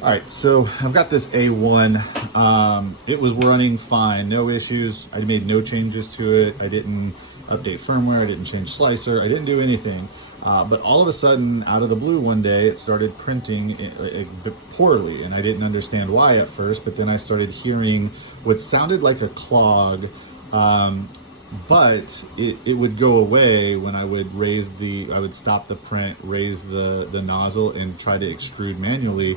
All right, so I've got this A1. It was running fine, no issues. I made no changes to it. I didn't update firmware. I didn't change slicer. I didn't do anything. But all of a sudden, out of the blue one day, it started printing poorly, and I didn't understand why at first. But then I started hearing what sounded like a clog, but it would go away when I would I would stop the print, raise the nozzle, and try to extrude manually.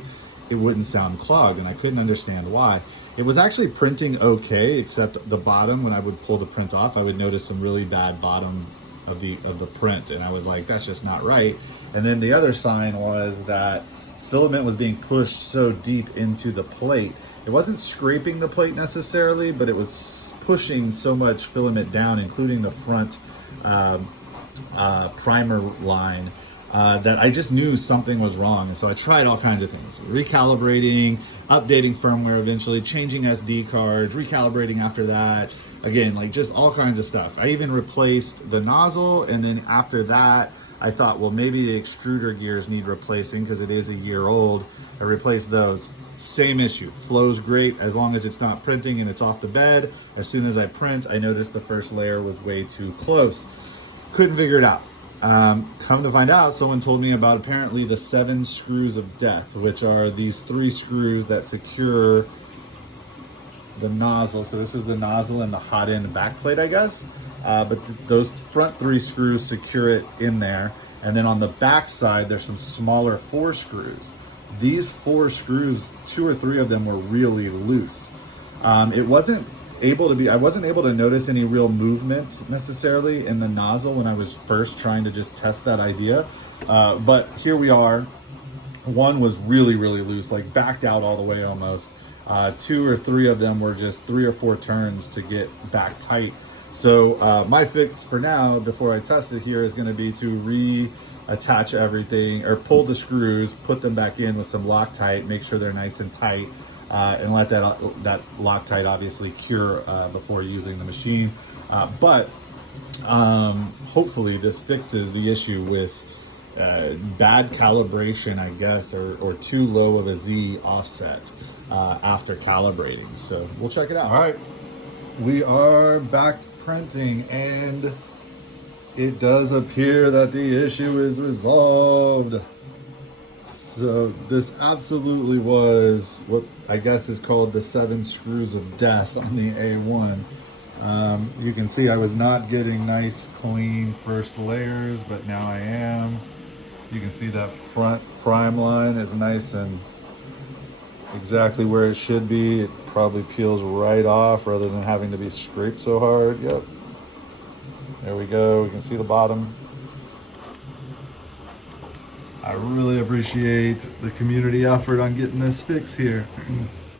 It wouldn't sound clogged, and I couldn't understand why. It was actually printing okay, except the bottom. When I would pull the print off, I would notice some really bad bottom of the print, and I was like, that's just not right. And then the other sign was that filament was being pushed so deep into the plate. It wasn't scraping the plate necessarily, but it was pushing so much filament down, including the front primer line, that I just knew something was wrong. And so I tried all kinds of things, recalibrating, updating firmware, eventually changing SD cards, recalibrating after that, again, like just all kinds of stuff. I even replaced the nozzle, and then after that I thought, well, maybe the extruder gears need replacing because it is a year old. I replaced those. Same issue, flows great as long as it's not printing and it's off the bed. As soon as I print, I noticed the first layer was way too close. Couldn't figure it out. Come to find out, someone told me about apparently the 7 screws of death, which are these 3 screws that secure the nozzle. So this is the nozzle and the hot end back plate, I guess. But those front 3 screws secure it in there. And then on the back side, there's some smaller 4 screws. These 4 screws, 2 or 3 of them were really loose. I wasn't able to notice any real movement necessarily in the nozzle when I was first trying to just test that idea. But here we are. One was really, really loose, like backed out all the way almost. 2 or 3 of them were just 3 or 4 turns to get back tight. So my fix for now, before I test it here, is going to be to reattach everything, or pull the screws, put them back in with some Loctite, make sure they're nice and tight, and let that Loctite obviously cure before using the machine. But hopefully this fixes the issue with bad calibration, I guess, or too low of a Z offset after calibrating. So we'll check it out. All right, we are back printing, and it does appear that the issue is resolved. So this absolutely was what I guess is called the 7 screws of death on the A1. You can see I was not getting nice, clean first layers, but now I am. You can see that front prime line is nice and exactly where it should be. It probably peels right off rather than having to be scraped so hard. Yep. There we go. We can see the bottom. I really appreciate the community effort on getting this fix here.